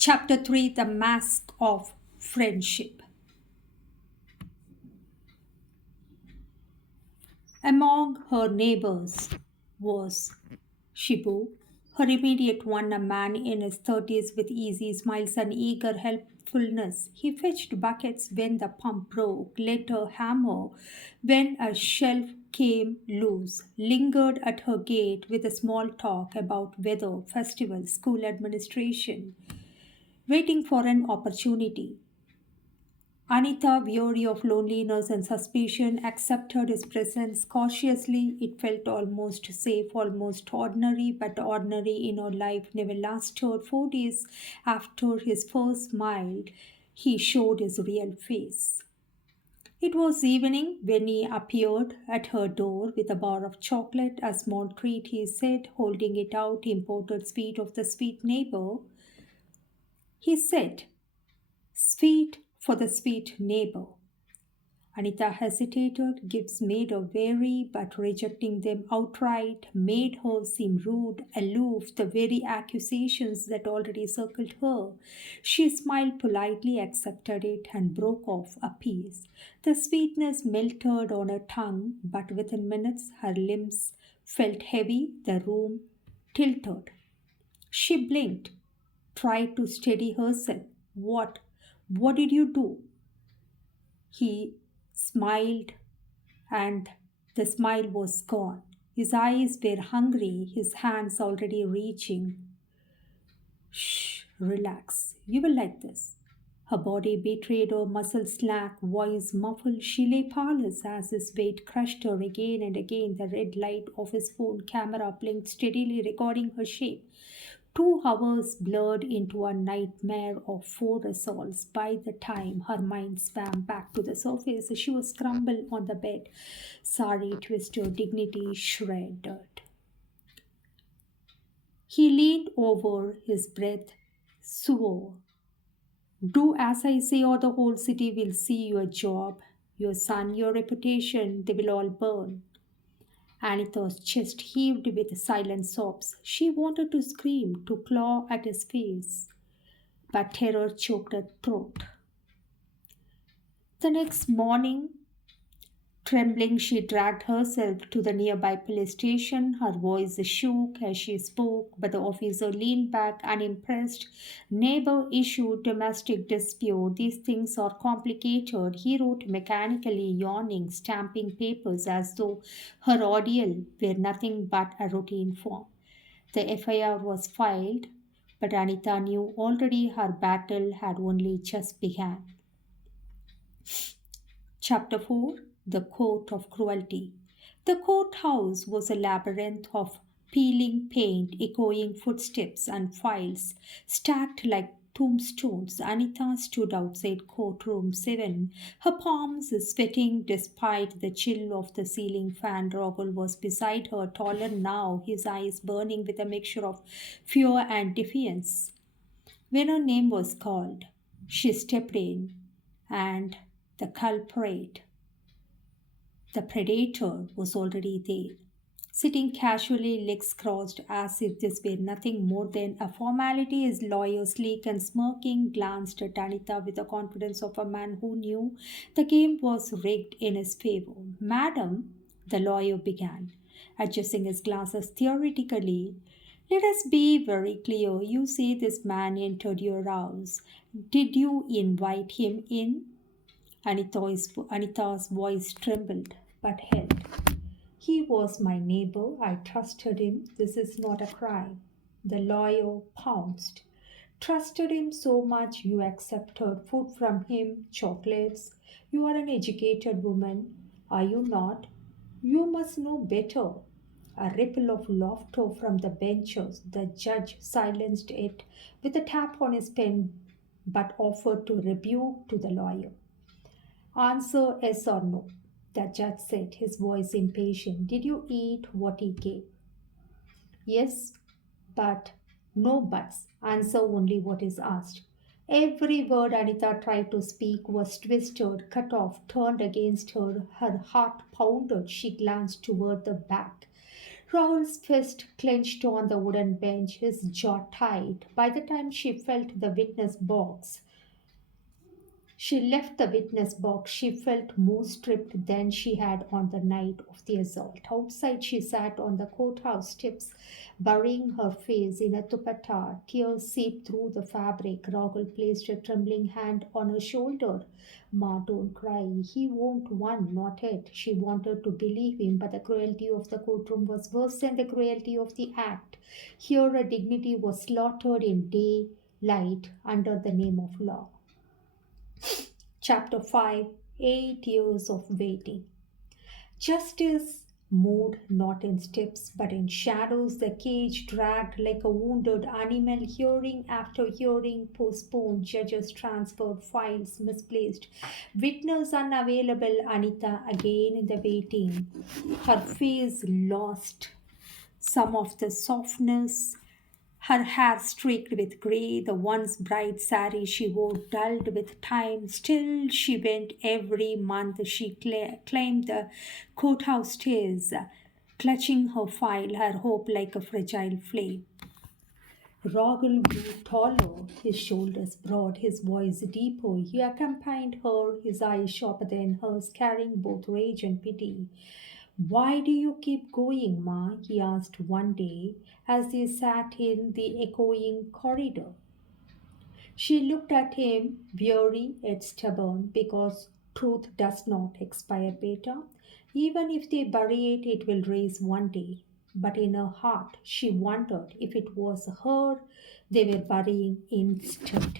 Chapter 3, The Mask of Friendship. Among her neighbors was Shibu, her immediate one, a man in his 30s with easy smiles and eager helpfulness. He fetched buckets when the pump broke, let her hammer when a shelf came loose, lingered at her gate with a small talk about weather, festivals, school administration, waiting for an opportunity. Anita, weary of loneliness and suspicion, accepted his presence cautiously. It felt almost safe, almost ordinary, but ordinary in her life never lasted. 4 days after his first smile, he showed his real face. It was evening when he appeared at her door with a bar of chocolate, a small treat, he said, holding it out, imported sweet of the sweet neighbor. He said, Sweet for the sweet neighbor. Anita hesitated. Gifts made her wary, but rejecting them outright made her seem rude, aloof, the very accusations that already circled her. She smiled politely, accepted it, and broke off a piece. The sweetness melted on her tongue, but within minutes her limbs felt heavy, the room tilted. She blinked, tried to steady herself. What? What did you do? He smiled, and the smile was gone. His eyes were hungry, his hands already reaching. Shh, relax. You will like this. Her body betrayed her, muscles slack, voice muffled. She lay powerless as his weight crushed her again and again. The red light of his phone camera blinked steadily, recording her shape. 2 hours blurred into a nightmare of 4 assaults. By the time her mind swam back to the surface, she was crumbled on the bed, sari twisted, dignity shredded. He leaned over, his breath swore. Do as I say, or the whole city will see your job, your son, your reputation, they will all burn. Anita's chest heaved with silent sobs. She wanted to scream, to claw at his face, but terror choked her throat. The next morning, trembling, she dragged herself to the nearby police station. Her voice shook as she spoke, but the officer leaned back unimpressed. Neighbor issued domestic dispute. These things are complicated. He wrote mechanically, yawning, stamping papers as though her ordeal were nothing but a routine form. The FIR was filed, but Anita knew already her battle had only just begun. Chapter 4, The Court of Cruelty. The courthouse was a labyrinth of peeling paint, echoing footsteps, and files stacked like tombstones. Anita stood outside courtroom 7, her palms sweating despite the chill of the ceiling fan. Rogel was beside her, taller now, his eyes burning with a mixture of fear and defiance. When her name was called, she stepped in, and the culprit, the predator, was already there, sitting casually, legs crossed, as if this were nothing more than a formality. His lawyer, sleek and smirking, glanced at Anita with the confidence of a man who knew the game was rigged in his favor. Madam, the lawyer began, adjusting his glasses theoretically. Let us be very clear. You say this man entered your house. Did you invite him in? Anita's voice trembled but held. He was my neighbor. I trusted him. This is not a crime. The lawyer pounced. Trusted him so much you accepted food from him, chocolates. You are an educated woman, are you not? You must know better. A ripple of laughter from the benches. The judge silenced it with a tap on his pen but offered to rebuke to the lawyer. Answer yes or no, the judge said, his voice impatient. Did you eat what he gave? Yes, but no buts. Answer only what is asked. Every word Anita tried to speak was twisted, cut off, turned against her. Her heart pounded. She glanced toward the back. Rahul's fist clenched on the wooden bench, his jaw tight. By the time she left the witness box. She felt more stripped than she had on the night of the assault. Outside, she sat on the courthouse steps, burying her face in a dupatta. Tears seeped through the fabric. Rahul placed a trembling hand on her shoulder. Ma, don't cry. He won't won, not yet. She wanted to believe him, but the cruelty of the courtroom was worse than the cruelty of the act. Here, a dignity was slaughtered in daylight under the name of law. Chapter 5, 8 Years of Waiting. Justice moved not in steps but in shadows. The cage dragged like a wounded animal, hearing after hearing postponed. Judges transferred files misplaced. Witness unavailable. Anita again in the waiting. Her face lost some of the softness, her hair streaked with grey, the once bright sari she wore dulled with time. Still, she went every month. She climbed the courthouse stairs, clutching her file, her hope like a fragile flame. Rogel grew taller, his shoulders broad, his voice deeper. He accompanied her, his eyes sharper than hers, carrying both rage and pity. Why do you keep going, Ma? He asked one day as they sat in the echoing corridor. She looked at him, weary yet stubborn, because truth does not expire, Beta. Even if they bury it, it will rise one day. But in her heart, she wondered if it was her they were burying instead.